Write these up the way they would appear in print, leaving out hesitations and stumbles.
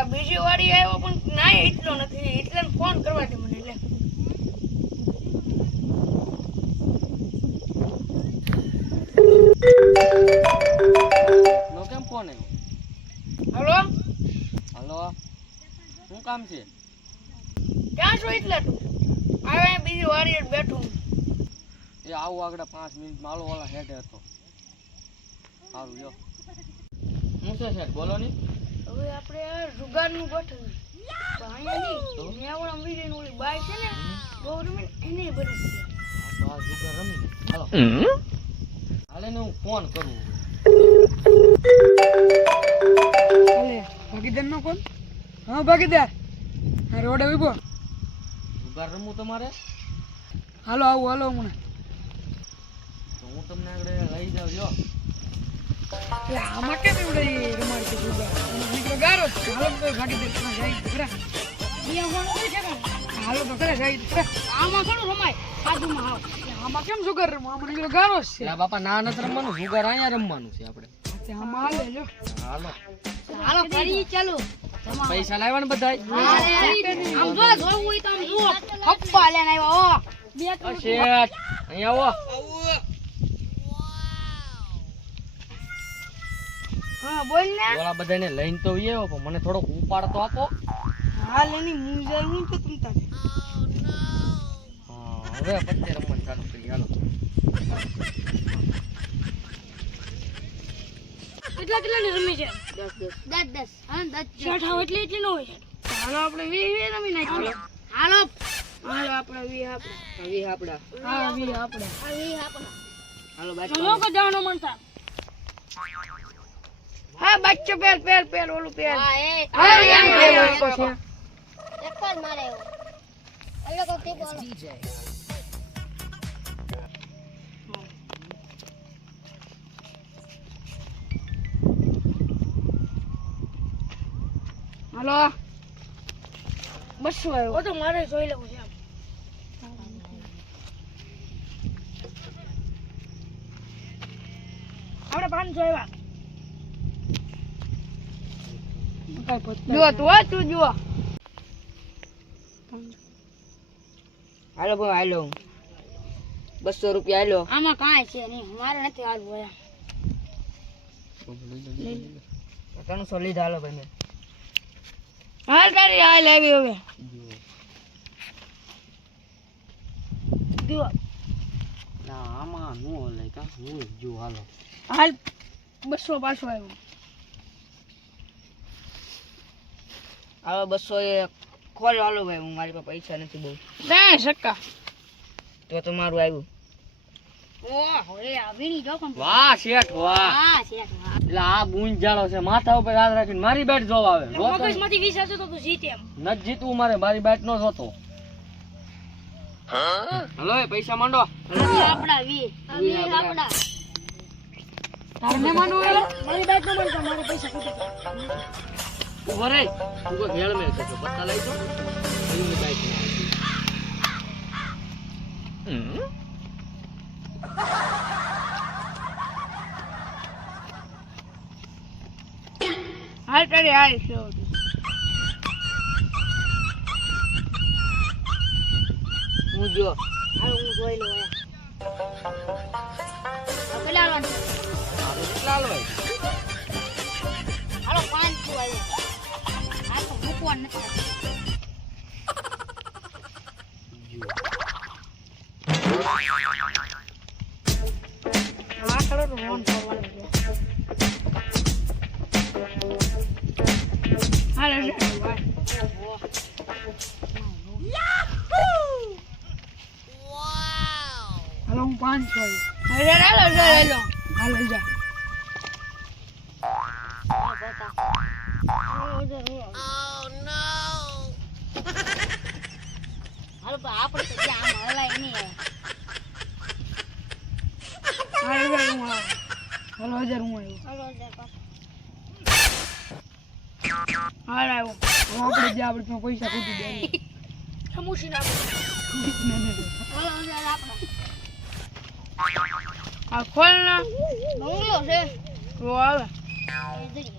આ બીજી વાડી આવ્યો પણ નાય એટલો નથી એટલે ફોન કરવા દે મને લે નો કેમ ફોન આવ્યો? હલો હલો, શું કામ છે? ક્યાં છો એટલે તું આવે બીજી વાડી બેઠો એ આવું આગળ 5 મિનિટ માલો વાળા હેઠે હતો. સારું લ્યો. શું છે સેટ બોલો ને. હવે આપણે જુગારનું ગોઠવ્યું અહીંયા નહીં મેવણ વીરીની ઓલી બાઈ છે ને બહુ રમે એને બને તો આ જુગાર રમી હાલો હાલે ને હું ફોન કરું. અલે ભાગીદાર નો કોણ હા ભાગીદાર આ રોડ ઉભો જુગાર રમવું તમારે? હાલો આવું હાલો હમણાં તો હું તમને આગળ લઈ જાઉં લ્યો. એટલે આમાં કેમ એવડે રમાડ છે જુગાર નીકળો ગારો છે હાલો તો ભાગીદાર ત્યાં જાય ખરા અહીંયા ફોન કરી છે હાલો તો ખરા જાય ખરા આમાં ઘણું રમાય સાદુમાં આવ આમાં કેમ જુગાર રમો આમાં નીકળો ગારો છે એટલે બાપા ના નથી રમવાનું, જુગાર અહીંયા રમવાનું છે આપણે. આમાં હાલે લ્યો હાલો હાલો કરી ચાલો પૈસા લાવ્યા ને બધા? આમ જો જોવું હોય તો આમ જુઓ ખપ્પા લેને આવ્યા ઓ બે શેઠ અહીંયા આવો. હા બોલ ને ઓલા બધાને લઈને તો આવ્યો પણ મને થોડોક ઉપાડ તો આપો. હાલ એની મુંજાય હું તો તમ તારે હા હવે પછી રમવાનું ચાલુ કરી હાલો. કેટલા ની રમી છે 10 હા 10 શર્ટ હાવ એટલે ન હોય હાલો આપણે 20 રમી નાખીએ હાલો હાલો આપણે 20 આપણે વી આપડા. હા 20 આપણે હાલો બાય. ચલો કે જાનો મનતા હા બચ્ચો પેલ ઓલું પેલ હા એ હા એમ લેવો છે એક જ મારે એવો અલ્લો કો ટીપ બોલો હાલો 200 આવ્યો ઓ તો મારે જોઈ લેવું છે આપણે 500 આવ્યા જો તું જો હાલો ભાઈ હાલો 200 રૂપિયા હાલો. આમાં કાંઈ છે નહીં મારે નથી હાલવું એમ 300 લીધા હાલો ભાઈ મેં. હાલ તારી હાલ આવી હવે જો ના આમાં નો લે કા હું જો હાલો. હાલ 200 પાછો આવ્યો હાલો 200 એ ખોલો હાલો ભાઈ, હું મારી પાસે પૈસા નથી બહુ. 10 ટકા તો તમારું આવ્યું. ઓહો એ આવીની જો પણ વાહ શેઠ વાહ. હા છે હા એટલે આ ગુંજાળો છે માથા ઉપર હાથ રાખીને મારી બેટ જોવા આવે. મગજમાંથી 20 આવતો તો તું જીતે એમ નથી જીતવું મારે, મારી બેટ નો જોતો. હલો એ પૈસા માંડો. આપડા વી આપડા તારને માનવું એટલે મારી બાઈક નો મળતા મારે પૈસા ખૂટે ઉભો રે ઉભો ઘેળ મેં છે પત્તા લઈ જો એની બેટ હાલ તારી હાલ છે હું જો હાલ હું જોઈ લઉં પેલા હાલવાનું મારું કેટલા લો હાલો 500 આવ્યો આ તો મૂકવાનું નથી આ કરો તો ફોન કરવાનો છે હાલ હાલો હું 500 આવ્યો હાલ જા હાલો પણ આપણે તો ત્યાં આમ હલાય નહીં હાલ જા હું આવ્યો હાલો 1000 હું આવ્યો હાલો હાલ આવ્યો આપણે જે આપણે પૈસા ખૂટી દે સમોસી ના આ ખોલ ના બંગલો છે તો આવે એ જઈએ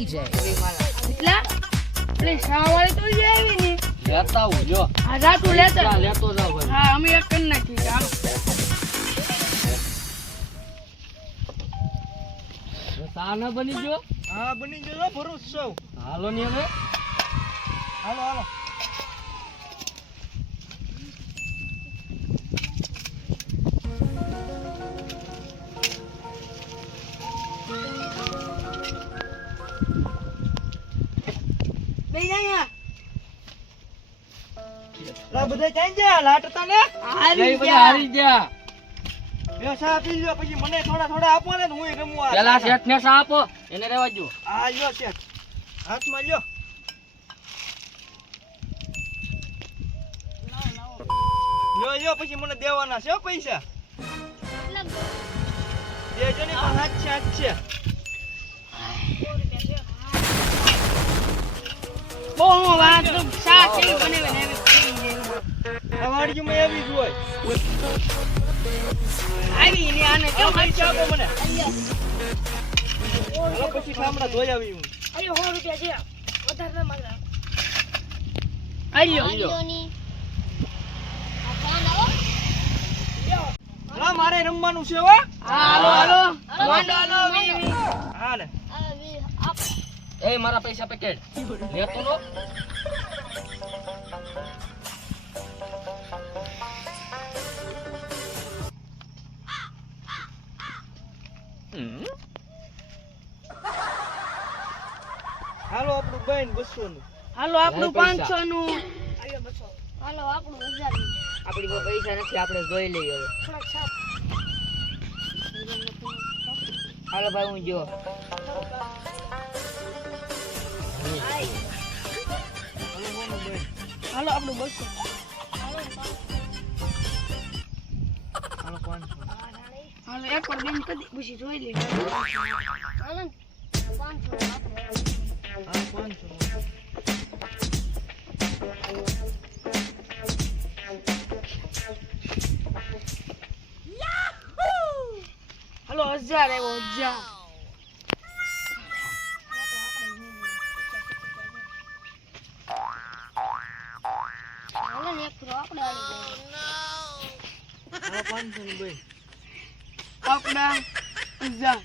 એટલા એટલે શાવાળી તો જે આવી ને લેતા આવું જો આ જાતું લેતા ચા લેતો જાવ ભાઈ હા અમે એક કરી નાખી ચાલો ચા ન બની ગયો હા બની ગયો ભરૂચ સૌ હાલો ને હવે હાલો હાલો બે જાય લા બધા ક્યાં ગયા લાટતા ને જય બધા હારી ગયા બે સા પી લ્યો પછી મને થોડા થોડા આપો ને તો હું રમવા પેલા શેઠ ને ચા આપો એને રહેવા દો આ લ્યો છે હાથમાં લ્યો લ્યો પછી મને દેવાના છે હો પૈસા દેજો ને પણ હાથ છે બહુ વાત તો શા કેવી બનાવે ને એવી કરી દે આ વાડીમાં એવી જ હોય આવી ને આને આ પૈસા આપો મને હાલો પછી ઠામડા ધોઈ આવી હું અરે 100 રૂપિયા છે વધારે ન માંગા આલ્યો આલ્યોની આ કાન આવો હા મારે રમવાનું છે હો હાલો હાલો માંડો હાલો હાલે આ વી આપ એ મારા પૈસા પેકેટ લેતો નો હાલો આપણું બેન 200 નું હાલો આપણું પૈસા. 500 નું હાલો આપણું 1000 નું આપણી પાસે પૈસા નથી આપણે જોઈ લઈએ હવે થોડાક છાપ હાલો ભાઈ હું જો હાલો આપણું 200 હાલો 500 હાલો એક વાર બેન કદી પછી જોઈ લે હાલો 500 આપણે હા 500 હાલો 1000 આવ્યો 1000 હાલો ને એક કિલો આપણે આવી હાલો 500 નું બેન આપડા 1000 જાય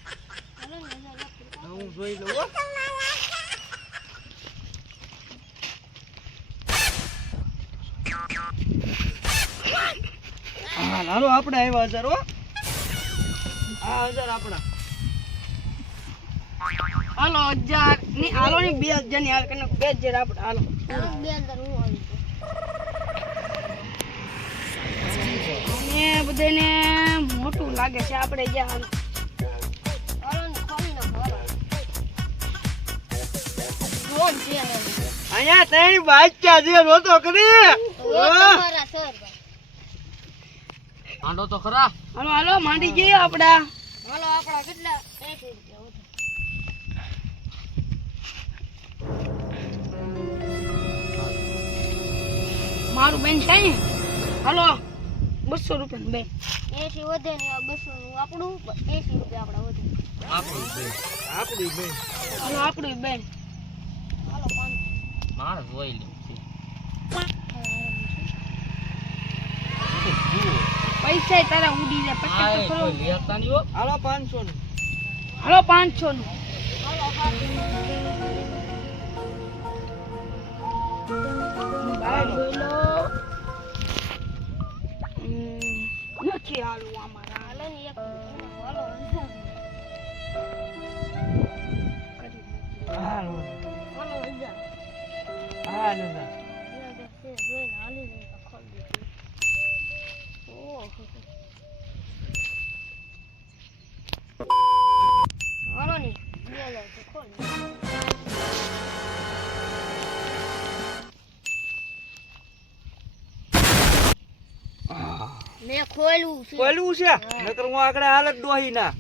હાલો ને 1000 હા, હું જોઈ લઉં હો હા હાલો આપણે આવ્યા 1000 હો હા 1000 આપણા હાલો 1000 ની હાલો ની 2000 ની હાલ કરીને 2000 આપણે હાલો 2000 હું આવી ને બધાને મોટું લાગે છે આપણે જ્યાં હાલો ને ખોલી નાખો હાલો રોજ છે હવે અહીંયા ત્રણ બાચ્ચા જે રોતો કરી તમારા સર માંડો તો ખરા હાલો હાલો માંડી જઈએ આપડા હાલો આપણા કેટલા 80 રૂપિયા વધુ મારું બેન થાય ને હાલો 200 રૂપિયા બેન 80 વધે ને આ 200 નું આપણું 80 રૂપિયા આપણા વધે આપણું બે આપણી બેન હાલો આપણું બેન હાલો 500 માર જોઈ લે પૈસા તારા ઉડી જાય આ પચાસ તો ખરો. કોઈ લેતા નહીં હો હાલો 500 નું હાલો 500 નું હાલો 500 બહાર જોઈ લો નથી હાલવું અમારા હાલો ને એક હાલો 1000 હાલો હાલો 1000 હાલો જોઈને હાલી જઈને ખોલી દીધું ઓહો હાલો ને 2000 તો ખોલી મેં ખોલ્યું છે કોયલું છે નકર હું આગળ હાલત ડોહી ના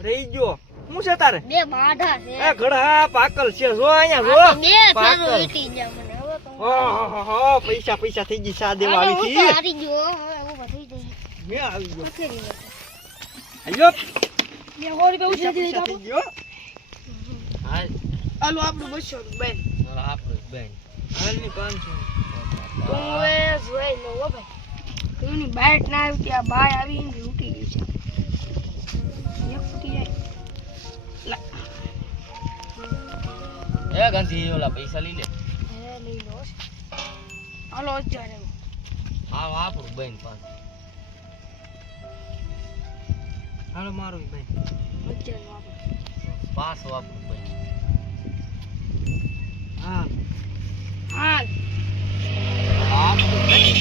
રહી ગયો હું છે તારે બે માઢા છે એ ઘડા પાકલ છે જો અહીંયા જો આ તો બે પાકલ થારો વીટી ગયા મને હવે તો ઓહો પૈસા પૈસા થઈ ગઈ સા દેવા હાલો, આવી હું તો હતી હારી ગયો હવે ઊભા થઈ જઈએ મે આવી ગયો પકડી લે આયો બે 100 રૂપિયા પૈસા ઉછળી પૈસા થઈ ગયો હાલ હાલો આપણું 200 નું બેન મારા આપણે બેન હાલની 500 તું હવે જોઈ લો હો ભાઈ એની બાઈટ ના આવી ત્યાં બાય આવી ને લૂટી ગઈ છે એક ફૂટી જાય એ ગાંધી ઓલા પૈસા લઈ લે હે લઈ લો હાલો 1000 એવું આ આપણું બેન પાસે હાલો મારું બેન 1000 નું આપણે 500 આપણું બેન હા હાલ આપણું બેન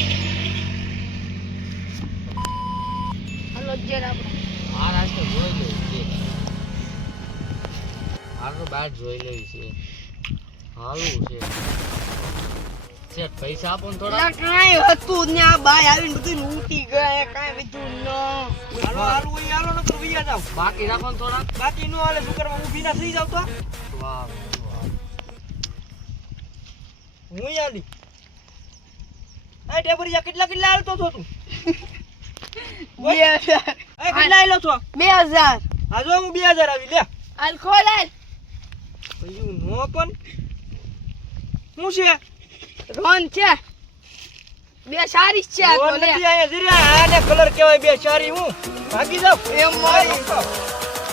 હાલો 1000 આપણે આ રાસ્તે જોઈ લેવું છે આ તો બાર જોઈ લેવી છે હાલું છે શેઠ પૈસા આપો ને થોડા એટલે કાંઈ હતું ને આ બાય આવીને બધું લૂટી ગયા કાંઈ બધું ન હાલો હાલું હોય હાલો નકર વૈયા જાવ બાકી રાખો ને થોડા બાકી નો હાલે શું કરવા ઊભી ના થઈ જાવ તો વાહ હું આલી આ ટેબરિયા કેટલા કેટલા હાલતો છો તું 2000 એ કેટલા આયલો છો 2000 આ જો હું 2000 આવી લે હાલ ખોલ હાલ ભઈ નો પણ શું છે રોન છે બે સારી છે આ તો રોન લે નથી આયા જરા આને કલર કહેવાય બે ચારી હું ભાગી જાવ એમ મારી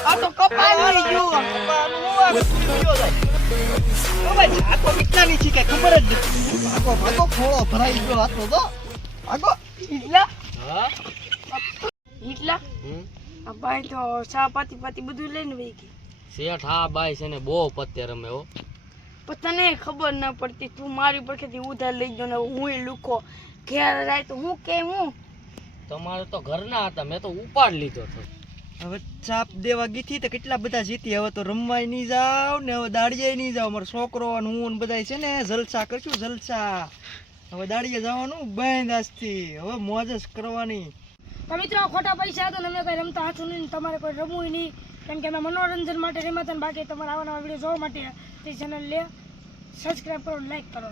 આ તો કપાઈ ગઈ જો કપાનું હું આ ગયો જાય ઓ ભાઈ આ તો કેટલા ની છે કે ખબર જ નથી ભાગો ખોળો ભરાઈ ગયો આ તો ભાગો hitler હા hitler આ ભાઈ તો ચા પાતી બધું લઈને વઈ ગઈ શેઠ હા બાઈ છે ને બહુ પત્તે રમે હો પણ તને ખબર ન પડતી તું મારી પડખેથી ઉધાર લઈ ગયો ને હું લુકો ઘેર રાય તો હું કેમ હું તમારે તો ઘરના હતા મેં તો ઉપાડ લીધો હતો હવે ચાપ દેવા ગીથી તો કેટલા બધા જીતી હવે તો રમવાય નહીં જાવ ને હવે દાડિયે નહીં જાવ મારો છોકરો અને હું ને બધાય છે ને જલસા કરશું જલસા હવે દાડિયે જવાનું બંધ આજથી હવે મોજ જ કરવાની તો મિત્રો ખોટા પૈસા હતા ને અમે કઈ રમતા હાથું નહીં તમારે કોઈ રમવું નહીં કેમ કે અમે મનોરંજન માટે રમતા ને બાકી તમારા આવા નવા વિડીયો જોવા માટે તે ચેનલ લે સબસ્ક્રાઈબ કરો લાઈક કરો